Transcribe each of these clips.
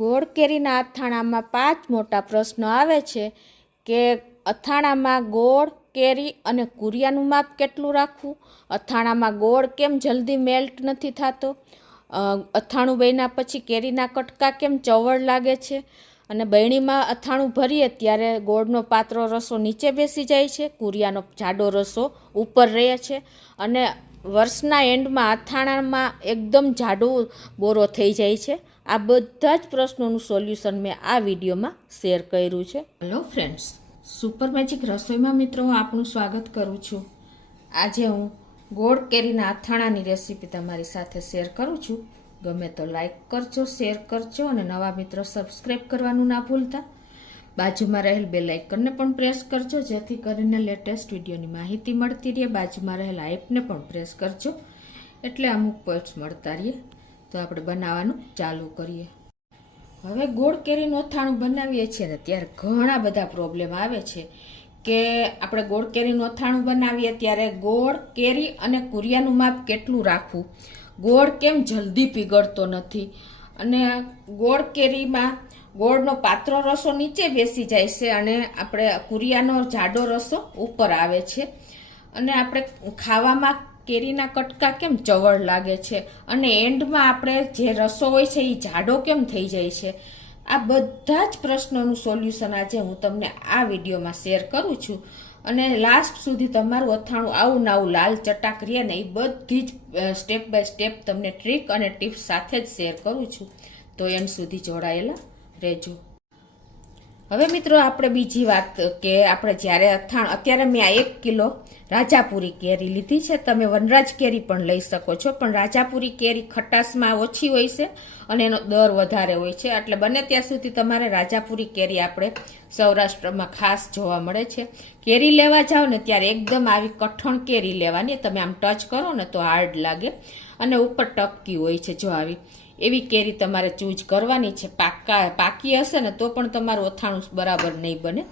ગોળ કેરીના અથાણામાં 5 મોટા પ્રશ્નો આવે છે કે અથાણામાં ગોળ કેરી અને કુરિયાનું માપ કેટલું રાખવું, અથાણામાં ગોળ કેમ જલ્દી મેલ્ટ નથી થતો, અથાણું બન્યા પછી કેરીના કટકા કેમ ચવળ લાગે છે, અને બરણીમાં અથાણું ભરીએ ત્યારે ગોળનો પાતળો રસો નીચે બેસી જાય છે, કુરિયાનો જાડો રસો ઉપર રહે છે, અને વર્ષના એન્ડમાં અથાણામાં એકદમ જાડો બોરો થઈ જાય છે. આ બધા જ પ્રશ્નોનું સોલ્યુશન મેં આ વિડીયોમાં શેર કર્યું છે. હેલો ફ્રેન્ડ્સ, સુપર મેજિક રસોઈમાં મિત્રો હું આપનું સ્વાગત કરું છું. આજે હું ગોળ કેરીના અથાણાની રેસીપી તમારી સાથે શેર કરું છું. ગમે તો લાઈક કરજો, શેર કરજો અને નવા મિત્રો સબસ્ક્રાઈબ કરવાનું ના ભૂલતા. બાજુમાં રહેલ બેલ આઇકનને પણ પ્રેસ કરજો જેથી કરીને લેટેસ્ટ વિડીયોની માહિતી મળતી રહે. બાજુમાં રહેલ આઇકને પણ પ્રેસ કરજો એટલે અમુક પોઈન્ટ્સ મળતા રહીએ. તો આપણે બનાવવાનું ચાલુ કરીએ. હવે ગોળ કેરીનું અથાણું બનાવીએ છીએ ને ત્યારે ઘણા બધા પ્રોબ્લેમ આવે છે કે આપણે ગોળ કેરીનું અથાણું બનાવીએ ત્યારે ગોળ કેરી અને કુરિયાનું માપ કેટલું રાખવું, ગોળ કેમ જલ્દી પીગળતો નથી, અને ગોળ કેરીમાં ગોળનો પાતળો રસો નીચે બેસી જાય છે અને આપણે કુરિયાનો જાડો રસો ઉપર આવે છે, અને આપણે ખાવામાં કેરીના કટકા કેમ ચવળ લાગે છે, અને એન્ડમાં આપણે જે રસો હોય છે એ જાડો કેમ થઈ જાય છે. આ બધા જ પ્રશ્નોનું સોલ્યુશન આજે હું તમને આ વિડીયોમાં શેર કરું છું. અને લાસ્ટ સુધી તમારું અથાણું આવું ને આવું લાલ ચટાક રહે ને એ બધી જ સ્ટેપ બાય સ્ટેપ તમને ટ્રીક અને ટિપ્સ સાથે જ શેર કરું છું. તો એન્ડ સુધી જોડાયેલા રહેજો. હવે મિત્રો આપણે બીજી વાત કે આપણે જ્યારે અત્યારે મેં આ 1 કિલો રાજાપુરી કેરી લીધી છે. તમે વનરાજ કેરી પણ લઈ શકો છો, પણ રાજાપુરી કેરી ખટાશમાં ઓછી હોય છે અને એનો દર વધારે હોય છે. એટલે બને ત્યાં સુધી તમારે રાજાપુરી કેરી આપણે સૌરાષ્ટ્રમાં ખાસ જોવા મળે છે. કેરી લેવા જાઓ ને ત્યારે એકદમ આવી કઠણ કેરી લેવાની. તમે આમ ટચ કરો ને તો હાર્ડ લાગે અને ઉપર ટપકી હોય છે. જો આવી એવી કેરી તમારે ચૂઝ કરવાની છે. પાકી હશે ને તો પણ તમારું અથાણું બરાબર નહીં બને,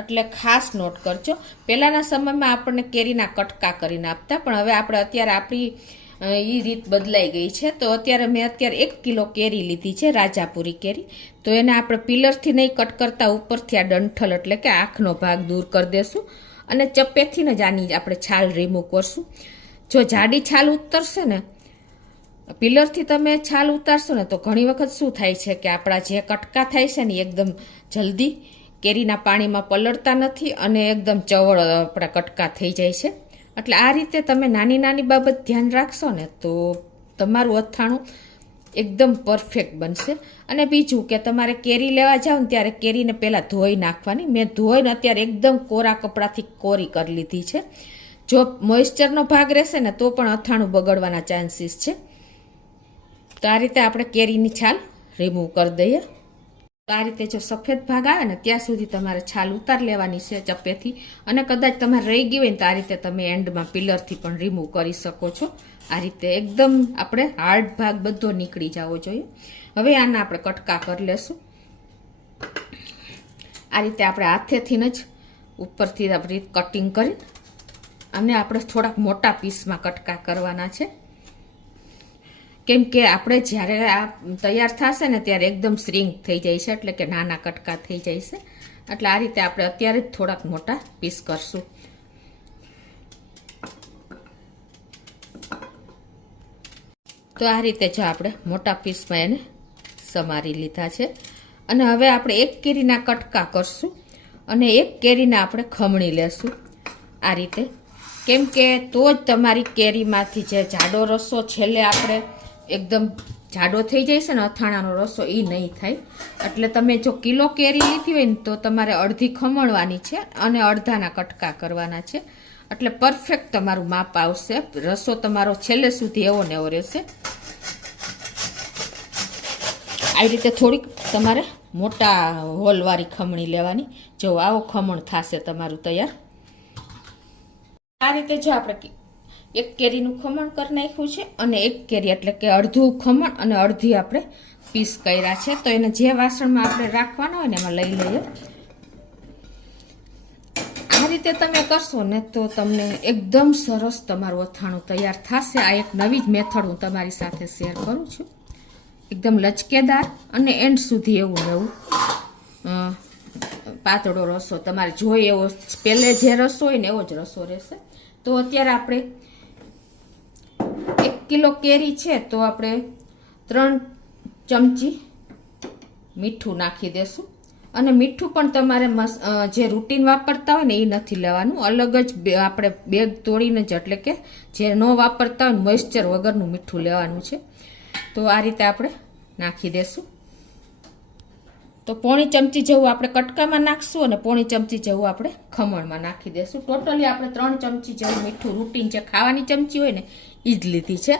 એટલે ખાસ નોટ કરજો. પહેલાંના સમયમાં આપણને કેરીના કટકા કરીને આપતા, પણ હવે અત્યારે આપણી એ રીત બદલાઈ ગઈ છે. તો મેં 1 કિલો કેરી લીધી છે, રાજાપુરી કેરી. તો એને આપણે પિલરથી નહીં કટ કરતા ઉપરથી આ ડંઠલ એટલે કે આંખનો ભાગ દૂર કરી દેશું અને ચપ્પેથી જ આની આપણે છાલ રિમૂવ કરશું. જો જાડી છાલ ઉતરશે ને, પિલરથી તમે છાલ ઉતારશો ને તો ઘણી વખત શું થાય છે કે આપણા જે કટકા થાય છે ને એકદમ જલ્દી કેરીના પાણીમાં પલળતા નથી અને એકદમ ચવળ આપણા કટકા થઈ જાય છે. એટલે આ રીતે તમે નાની નાની બાબત ધ્યાન રાખશો ને તો તમારું અથાણું એકદમ પરફેક્ટ બનશે. અને બીજું કે તમારે કેરી લેવા જાઓ ને ત્યારે કેરીને પહેલાં ધોઈ નાખવાની. મેં ધોઈને અત્યારે એકદમ કોરા કપડાથી કોરી કરી લીધી છે. જો મોઇશ્ચરનો ભાગ રહેશે ને તો પણ અથાણું બગડવાના ચાન્સીસ છે. તો આ રીતે આપણે કેરીની છાલ રિમૂવ કરી દઈએ. તો આ રીતે જો સફેદ ભાગ આવે ને ત્યાં સુધી તમારે છાલ ઉતાર લેવાની છે ચપ્પેથી, અને કદાચ તમારે રહી ગઈ હોય ને તો આ રીતે તમે એન્ડમાં પિલરથી પણ રિમૂવ કરી શકો છો. આ રીતે એકદમ આપણે હાર્ડ ભાગ બધો નીકળી જવો જોઈએ. હવે આના આપણે કટકા કરી લેશું. આ રીતે આપણે હાથેથી જ ઉપરથી આપણી કટિંગ કરી અને આપણે થોડાક મોટા પીસમાં કટકા કરવાના છે, કેમ કે આપણે જ્યારે આ તૈયાર થશે ને ત્યારે એકદમ શ્રિંક થઈ જાય છે, એટલે કે નાના કટકા થઈ જાય છે. એટલે આ રીતે આપણે અત્યારે જ થોડાક મોટા પીસ કરશું. તો આ રીતે જો આપણે મોટા પીસમાં એને સમારી લીધા છે. અને હવે આપણે 1 કેરીના કટકા કરશું અને 1 કેરીના આપણે ખમણી લેશું આ રીતે, કેમ કે તો જ તમારી કેરીમાંથી જે જાડો રસો છેલ્લે આપણે એકદમ જાડો થઈ જાય છે ને અથાણાનો રસો એ નહીં થાય. એટલે તમે જો કિલો કેરી લીધી હોય ને તો તમારે અડધી ખમણવાની છે અને અડધાના કટકા કરવાના છે. એટલે પરફેક્ટ તમારું માપ આવશે. રસો તમારો છેલ્લે સુધી એવો ને એવો રહેશે. આ રીતે થોડીક તમારે મોટા હોલવાળી ખમણી લેવાની. જો આવો ખમણ થશે તમારું તૈયાર. આ રીતે જો આપણે 1 કેરીનું ખમણ કરી નાખ્યું છે અને 1 કેરી એટલે કે અડધું ખમણ અને અડધી આપણે પીસ કર્યા છે. તો એને જે વાસણમાં આપણે રાખવાના હોય ને એમાં લઈ લઈએ. આ રીતે તમે કરશો ને તો તમને એકદમ સરસ તમારું અથાણું તૈયાર થશે. આ એક નવી જ મેથડ હું તમારી સાથે શેર કરું છું એકદમ લચકેદાર અને એન્ડ સુધી એવું રહેવું પાતળો રસો તમારે જોઈએ એવો પહેલે જે રસો હોય ને એવો જ રસો રહેશે. તો અત્યારે આપણે 1 કિલો કેરી છે તો આપણે 3 ચમચી મીઠું નાખી દેશું. અને મીઠું પણ તમારે જે રૂટીન વાપરતા હોય ને એ નથી લેવાનું, અલગ જ આપણે બેગ તોડીને જ એટલે કે જે ન વાપરતા હોય મોઇશ્ચર વગરનું મીઠું લેવાનું છે. તો આ રીતે આપણે નાખી દેશું. તો પોણી ચમચી જેવું આપણે કટકામાં નાખશું અને પોણી ચમચી જેવું આપણે ખમણમાં નાખી દેશું. ટોટલી આપણે 3 ચમચી જેવું મીઠું રૂટીન જે ખાવાની ચમચી હોય ને એ જ લીધી છે.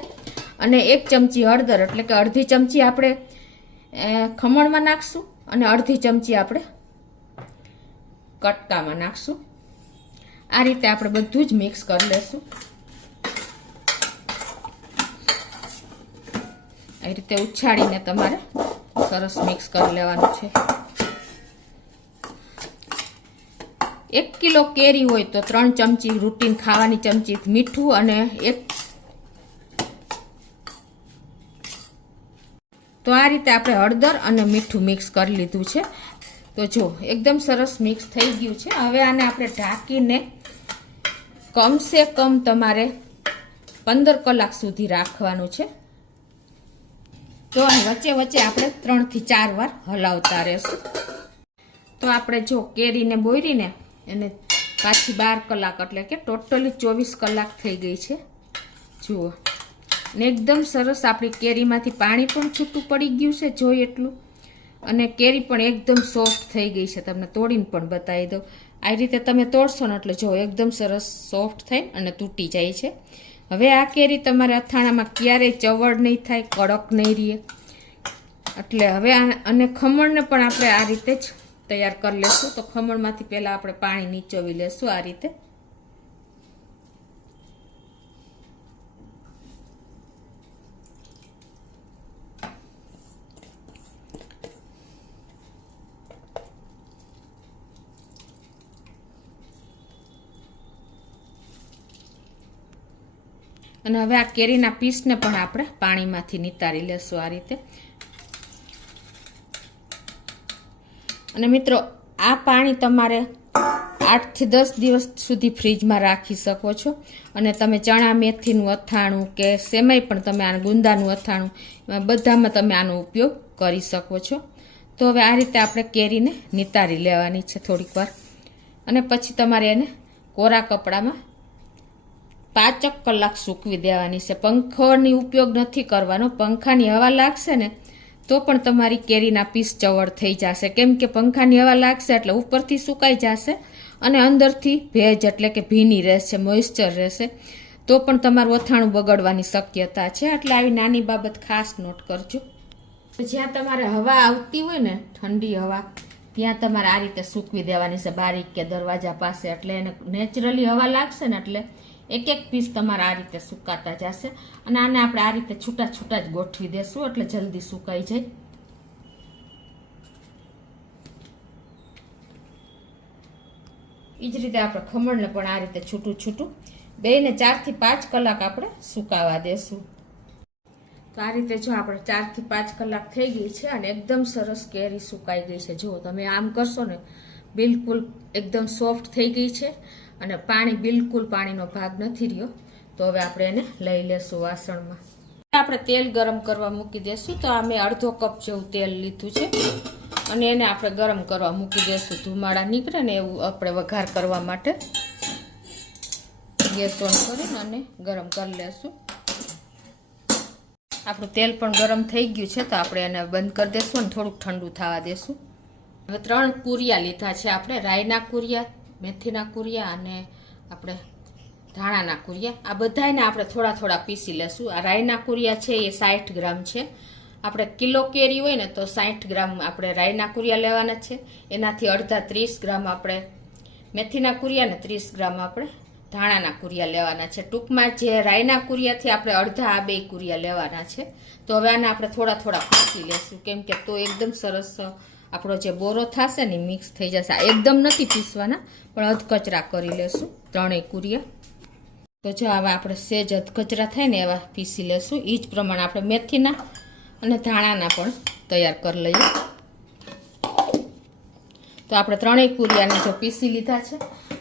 અને 1 ચમચી હળદર એટલે કે અડધી ચમચી આપણે ખમણમાં નાખશું અને અડધી ચમચી આપણે કટકામાં નાખશું. આ રીતે આપણે બધું જ મિક્સ કરી લેશું. આ રીતે ઉછાળીને તમારે સરસ મિક્સ કરી લેવાનું છે. 1 કિલો કેરી હોય તો 3 ચમચી રૂટીન ખાવાની ચમચી મીઠું અને તો આ રીતે આપણે હળદર અને મીઠું મિક્સ કરી લીધું છે. તો જો એકદમ સરસ મિક્સ થઈ ગયું છે. હવે આને આપણે ઢાંકીને કમસે કમ તમારે 15 કલાક સુધી રાખવાનું છે. તો વચ્ચે વચ્ચે આપણે 3 થી 4 વાર હલાવતા રહેશું. તો આપણે જો કેરીને બોરીને એને પાછી 12 કલાક એટલે કે ટોટલી 24 કલાક થઈ ગઈ છે. જુઓ ને એકદમ સરસ આપણી કેરીમાંથી પાણી પણ છૂટું પડી ગયું છે જોઈ એટલું, અને કેરી પણ એકદમ સોફ્ટ થઈ ગઈ છે. તમને તોડીને પણ બતાવી દઉં. આ રીતે તમે તોડશો ને એટલે જો એકદમ સરસ સોફ્ટ થઈ અને તૂટી જાય છે. હવે આ કેરી તમારે અથાણામાં ક્યારેય ચવડ નહીં થાય, કડક નહીં રહે. એટલે હવે અને ખમણને પણ આપણે આ રીતે જ તૈયાર કરી લેશું. તો ખમણમાંથી પહેલાં આપણે પાણી નીચોવી લેશું આ રીતે. અને હવે આ કેરીના પીસને પણ આપણે પાણીમાંથી નિતારી લેશું આ રીતે. અને મિત્રો આ પાણી તમારે 8 થી 10 દિવસ સુધી ફ્રીજમાં રાખી શકો છો. અને તમે ચણા મેથીનું અથાણું કે સેમાઈ પણ તમે આ ગુંદાનું અથાણું બધામાં તમે આનો ઉપયોગ કરી શકો છો. તો હવે આ રીતે આપણે કેરીને નિતારી લેવાની છે થોડીક વાર, અને પછી તમારે એને કોરા કપડામાં 5 કલાક સૂકવી દેવાની છે. પંખોની ઉપયોગ નથી કરવાનો. પંખાની હવા લાગશે ને તો પણ તમારી કેરીના પીસ ચવડ થઈ જશે, કેમ કે પંખાની હવા લાગશે એટલે ઉપરથી સુકાઈ જશે અને અંદરથી ભેજ એટલે કે ભીની રહેશે, મોઇશ્ચર રહેશે, તો પણ તમારું અથાણું બગડવાની શક્યતા છે. એટલે આવી નાની બાબત ખાસ નોટ કરજો. જ્યાં તમારે હવા આવતી હોય ને ઠંડી હવા, ત્યાં તમારે આ રીતે સૂકવી દેવાની છે બારીક કે દરવાજા પાસે. એટલે એને નેચરલી હવા લાગશે ને એટલે એક એક પીસ તમારે આ રીતે સુકાતા જશે. અને આને આપણે આ રીતે છૂટા છૂટા જ ગોઠવી દેશું એટલે જલ્દી સુકાઈ જાય. એ જ રીતે આપણે ખમણને પણ આ રીતે છૂટું છૂટું 2 ને 4 થી 5 કલાક આપણે સુકાવા દેશું. તો આ રીતે જો આપણે 4 થી 5 કલાક થઈ ગઈ છે અને એકદમ સરસ કેરી સુકાઈ ગઈ છે. જો તમે આમ કરશો ને બિલકુલ એકદમ સોફ્ટ થઈ ગઈ છે અને પાણી બિલકુલ પાણીનો ભાગ નથી રહ્યો. તો હવે આપણે એને લઈ લેશું વાસણમાં. આપણે તેલ ગરમ કરવા મૂકી દેશું. તો આ મેં અડધો કપ જેવું તેલ લીધું છે અને એને આપણે ગરમ કરવા મૂકી દેશું. ધુમાડા નીકળે ને એવું આપણે વઘાર કરવા માટે ગેસ ઓન કરીને અને ગરમ કરી લેશું. આપણું તેલ પણ ગરમ થઈ ગયું છે તો આપણે એને બંધ કરી દેશું અને થોડુંક ઠંડુ થવા દેશું. હવે 3 કુરિયા લીધા છે આપણે, રાઈના કુરિયા, મેથીના કુરિયા અને આપણે ધાણાના કુરિયા. આ બધાને આપણે થોડા થોડા પીસી લેશું. આ રાઈના કુરિયા છે એ 60 ગ્રામ છે. આપણે કિલો કેરી હોય ને તો 60 ગ્રામ આપણે રાઈના કુરિયા લેવાના છે. એનાથી અડધા 30 ગ્રામ આપણે મેથીના કુરિયા ને 30 ગ્રામ આપણે ધાણાના કુરિયા લેવાના છે. ટૂંકમાં જે રાઈના કુરિયાથી આપણે અડધા આ 2 કુરિયા લેવાના છે. તો હવે આને આપણે થોડા થોડા પીસી લેશું, કેમ કે તો એકદમ સરસ આપણો જે બોરો થશે ને મિક્સ થઈ જશે. એકદમ નથી પીસવાના પણ અધકચરા કરી લેશું 3 કુરિયા. તો જો આવા આપણે સેજ અધકચરા થાય ને એવા પીસી લેશું. એ જ પ્રમાણે આપણે મેથીના અને ધાણાના પણ તૈયાર કરી લઈએ. તો આપણે ત્રણેય કુરિયાને જો પીસી લીધા છે.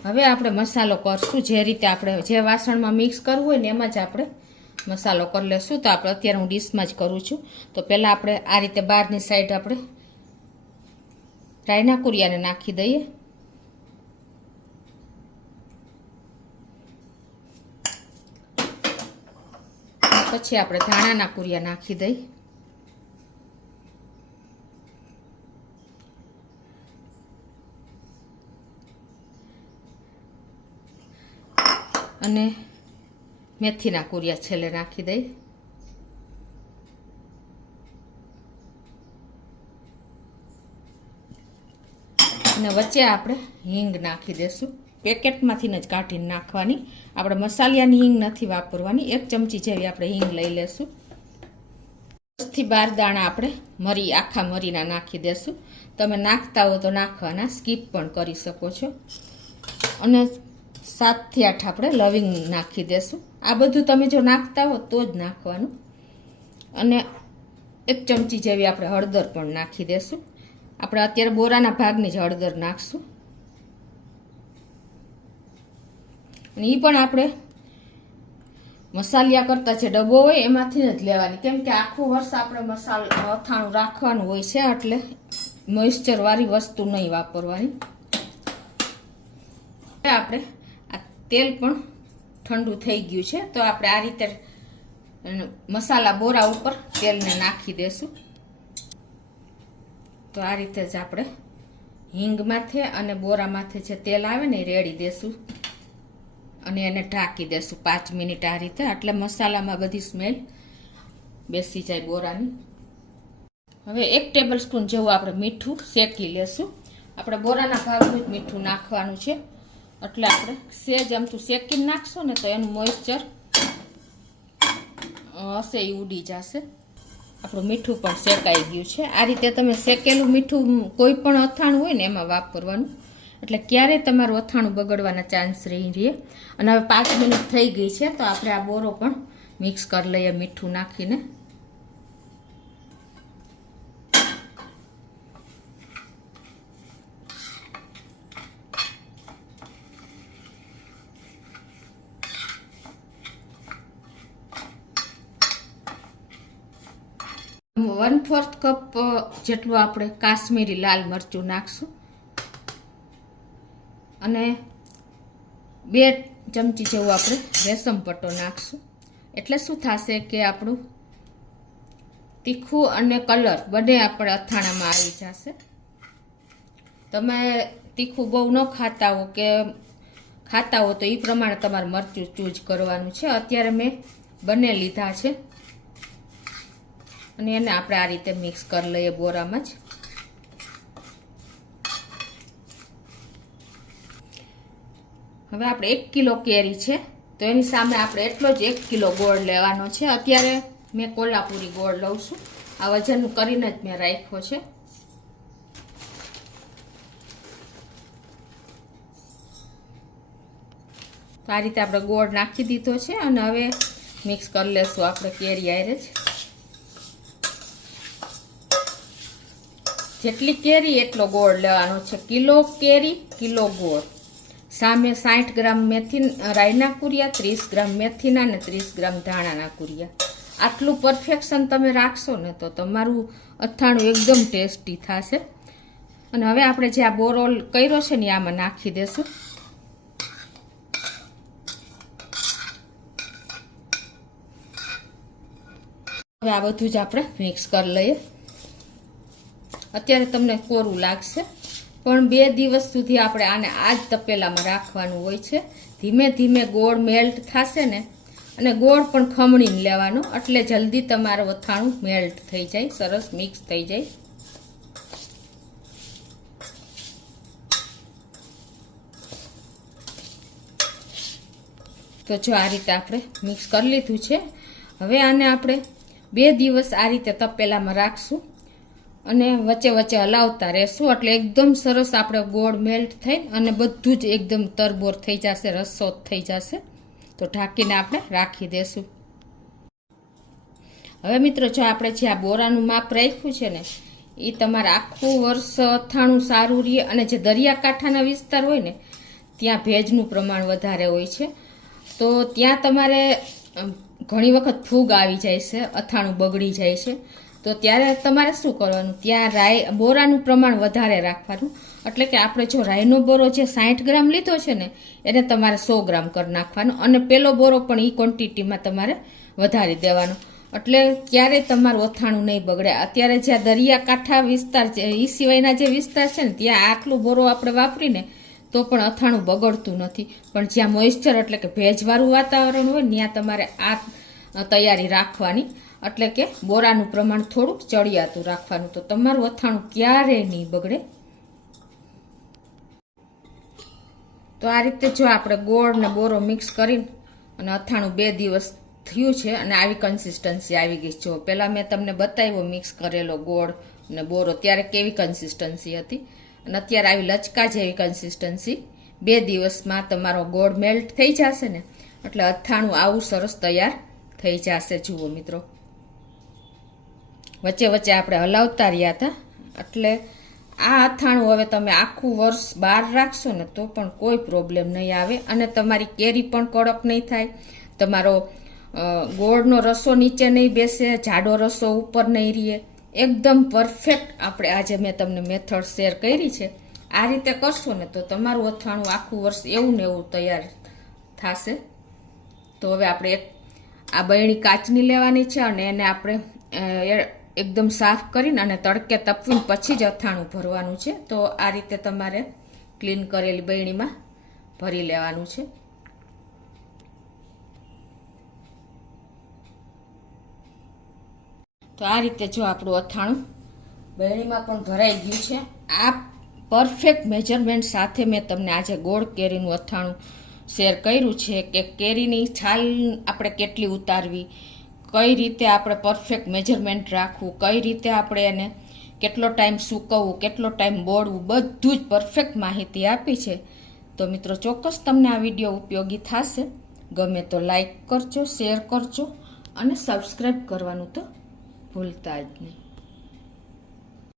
હવે આપણે મસાલો કરશું જે રીતે આપણે જે વાસણમાં મિક્સ કરવું હોય ને એમાં જ આપણે મસાલો કરી લેશું. તો આપણે અત્યારે હું ડીશમાં જ કરું છું. તો પહેલાં આપણે આ રીતે બહારની સાઈડ આપણે રાયના કુરિયાને નાખી દઈએ. પછી આપણે ધાણાના કુરિયા નાખી દઈએ. અને મેથીના કુરિયા છેલ્લે નાખી દઈએ. અને વચ્ચે આપણે હિંગ નાખી દઈશું. પેકેટમાંથી જ કાઢીને નાખવાની. આપણે મસાલિયાની હિંગ નથી વાપરવાની. 1 ચમચી જેવી આપણે હિંગ લઈ લેશું. 10 થી 12 દાણા આપણે મરી આખા મરીના નાખી દેશું. તમે નાખતા હો તો નાખવાના, સ્કીપ પણ કરી શકો છો. અને 7 થી 8 આપણે લવિંગ નાખી દેશું. આ બધું તમે જો નાખતા હો તો જ નાખવાનું. અને 1 ચમચી જેવી આપણે હળદર પણ નાખી દેશું. આપણે અત્યારે બોરાના ભાગની જ હળદર નાખશું. અને એ પણ આપણે મસાલિયા કરતા જે ડબ્બો હોય એમાંથી જ લેવાની, કેમ કે આખું વર્ષ આપણે અથાણું રાખવાનું હોય છે, એટલે મોઇશ્ચરવાળી વસ્તુ નહીં વાપરવાની. આપણે આ તેલ પણ ઠંડુ થઈ ગયું છે. તો આપણે આ રીતે મસાલા બોરા ઉપર તેલને નાખી દેશું. તો આ રીતે જ આપણે હિંગ માથે અને બોરા માથે જે તેલ આવે ને એ રેડી દેશું. અને એને ઢાંકી દેશું 5 મિનિટ આ રીતે. એટલે મસાલામાં બધી સ્મેલ બેસી જાય બોરાની. હવે 1 ટેબલ સ્પૂન જેવું આપણે મીઠું શેકી લેશું. આપણે બોરાના ભાગનું જ મીઠું નાખવાનું છે. એટલે આપણે સેજ આમતું શેકીને નાખશું ને તો એનું મોઇશ્ચર હશે એ ઉડી જશે. આપણું મીઠું પણ શેકાઈ ગયું છે. આ રીતે તમે શેકેલું મીઠું કોઈ પણ અથાણું હોય ને એમાં વાપરવાનું. એટલે ક્યારેય તમારું અથાણું બગડવાના ચાન્સ રહી રહે. અને હવે 5 મિનિટ થઈ ગઈ છે. તો આપણે આ બોરો પણ મિક્સ કરી લઈએ મીઠું નાખીને. વન 1/4 કપ જેટલું આપણે કાશ્મીરી લાલ મરચું નાખશું. અને 2 ચમચી જેવું આપણે રેશમ પટ્ટો નાખશું. એટલે શું થશે કે આપણું તીખું અને કલર બંને આપણે અથાણામાં આવી જશે. તમે તીખું બહુ ન ખાતા હો કે ખાતા હો તો એ પ્રમાણે તમારે મરચું ચૂઝ કરવાનું છે. અત્યારે મેં બંને લીધા છે. અને એને આપણે આ રીતે મિક્સ કરી લઈએ બોરામાં જ. હવે આપણે 1 કિલો કેરી છે તો એની સામે આપણે એટલો જ 1 કિલો ગોળ લેવાનો છે. અત્યારે મેં કોલ્હાપુરી ગોળ લઉં છું. આ વજન કરીને જ મેં રાખ્યો છે. તો આ રીતે આપણે ગોળ નાખી દીધો છે. અને હવે મિક્સ કરી લેશું આપણે કેરી આરે જ. જેટલી કેરી એટલો ગોળ લેવાનો છે. કિલો કેરી કિલો ગોળ. સામે 60 ગ્રામ મેથી રાયના કુરિયા, 30 ગ્રામ મેથીના અને 30 ગ્રામ ધાણાના કુરિયા. આટલું પરફેક્શન તમે રાખશો ને તો તમારું અથાણું એકદમ ટેસ્ટી થશે. અને હવે આપણે જે આ બોરો કર્યો છે ને આમાં નાખી દેશું. હવે આ બધું જ આપણે મિક્સ કરી લઈએ. અત્યારે તમને કોરું લાગશે પણ 2 દિવસ સુધી આપણે આને આ જ તપેલામાં રાખવાનું હોય છે. ધીમે ધીમે ગોળ મેલ્ટ થશે ને, અને ગોળ પણ ખમણીને લેવાનો એટલે જલ્દી તમારું અથાણું મેલ્ટ થઈ જાય, સરસ મિક્સ થઈ જાય. તો જો આ રીતે આપણે મિક્સ કરી લીધું છે. હવે આને આપણે 2 દિવસ આ રીતે તપેલામાં રાખશું અને વચ્ચે વચ્ચે હલાવતા રહેશું. એટલે એકદમ સરસ આપણે ગોળ મેલ્ટ થઈ અને બધું જ એકદમ તરબોર થઈ જશે, રસો થઈ જશે. તો ઢાંકીને આપણે રાખી દેશું. હવે મિત્રો જો આપણે જે આ બોરાનું માપ રાખ્યું છે ને એ તમારે આખું વર્ષ અથાણું સારું રહે, અને જે દરિયાકાંઠાના વિસ્તાર હોય ને ત્યાં ભેજનું પ્રમાણ વધારે હોય છે, તો ત્યાં તમારે ઘણી વખત ફૂગ આવી જાય છે, અથાણું બગડી જાય છે, તો ત્યારે તમારે શું કરવાનું, ત્યાં બોરાનું પ્રમાણ વધારે રાખવાનું. એટલે કે આપણે જો રાઈનો બોરો જે 60 ગ્રામ લીધો છે ને એને તમારે 100 ગ્રામ કરી નાખવાનો, અને પેલો બોરો પણ એ ક્વોન્ટિટીમાં તમારે વધારી દેવાનો, એટલે ક્યારેય તમારું અથાણું નહીં બગડે. અત્યારે જ્યાં દરિયાકાંઠા વિસ્તાર છે એ સિવાયના જે વિસ્તાર છે ને ત્યાં આટલું બોરો આપણે વાપરીને તો પણ અથાણું બગડતું નથી, પણ જ્યાં મોઇસ્ચર એટલે કે ભેજવાળું વાતાવરણ હોય ત્યાં તમારે આ તૈયારી રાખવાની, એટલે કે બોરાનું પ્રમાણ થોડુંક ચડિયાતું રાખવાનું, તો તમારું અથાણું ક્યારેય નહીં બગડે. તો આ રીતે જો આપણે ગોળ ને બોરો મિક્સ કરીને અને અથાણું 2 દિવસ થયું છે અને આવી કન્સિસ્ટન્સી આવી ગઈ છે. જો પહેલાં મેં તમને બતાવ્યો મિક્સ કરેલો ગોળ અને બોરો ત્યારે કેવી કન્સિસ્ટન્સી હતી, અને અત્યારે આવી લચકા જેવી કન્સિસ્ટન્સી. 2 દિવસમાં તમારો ગોળ મેલ્ટ થઈ જશે ને એટલે અથાણું આવું સરસ તૈયાર થઈ જશે. જુઓ મિત્રો, વચ્ચે વચ્ચે આપણે હલાવતા રહ્યા હતા, એટલે આ અથાણું હવે તમે આખું વર્ષ બહાર રાખશો ને તો પણ કોઈ પ્રોબ્લેમ નહીં આવે, અને તમારી કેરી પણ કડક નહીં થાય, તમારો ગોળનો રસો નીચે નહીં બેસે, જાડો રસો ઉપર નહીં રહે, એકદમ પરફેક્ટ. આપણે આજે મેં તમને મેથડ શેર કરી છે, આ રીતે કરશો ને તો તમારું અથાણું આખું વર્ષ એવું ને એવું તૈયાર થશે. તો હવે આપણે આ બરણી કાચની લેવાની છે અને એને આપણે એકદમ સાફ કરીને અને તડકે તપવીને પછી જ અથાણું ભરવાનું છે. તો આ રીતે તમારે ક્લીન કરેલી બરણીમાં ભરી લેવાનું છે. તો આ રીતે જો આપણું અથાણું બરણીમાં પણ ભરાઈ ગયું છે. આ પરફેક્ટ મેજરમેન્ટ સાથે મેં તમને આજે ગોળ કેરીનું અથાણું શેર કર્યું છે કે કેરીની છાલ આપણે કેટલી ઉતારવી, કઈ રીતે આપણે પરફેક્ટ મેજરમેન્ટ રાખવું, કઈ રીતે આપણે એને કેટલો ટાઈમ સૂકવવું, કેટલો ટાઈમ બોળવું, બધું જ પરફેક્ટ માહિતી આપી છે. તો મિત્રો ચોક્કસ તમને આ વિડીયો ઉપયોગી થશે. ગમે તો લાઈક કરજો, શેર કરજો અને સબસ્ક્રાઈબ કરવાનું તો ભૂલતા જ નહીં.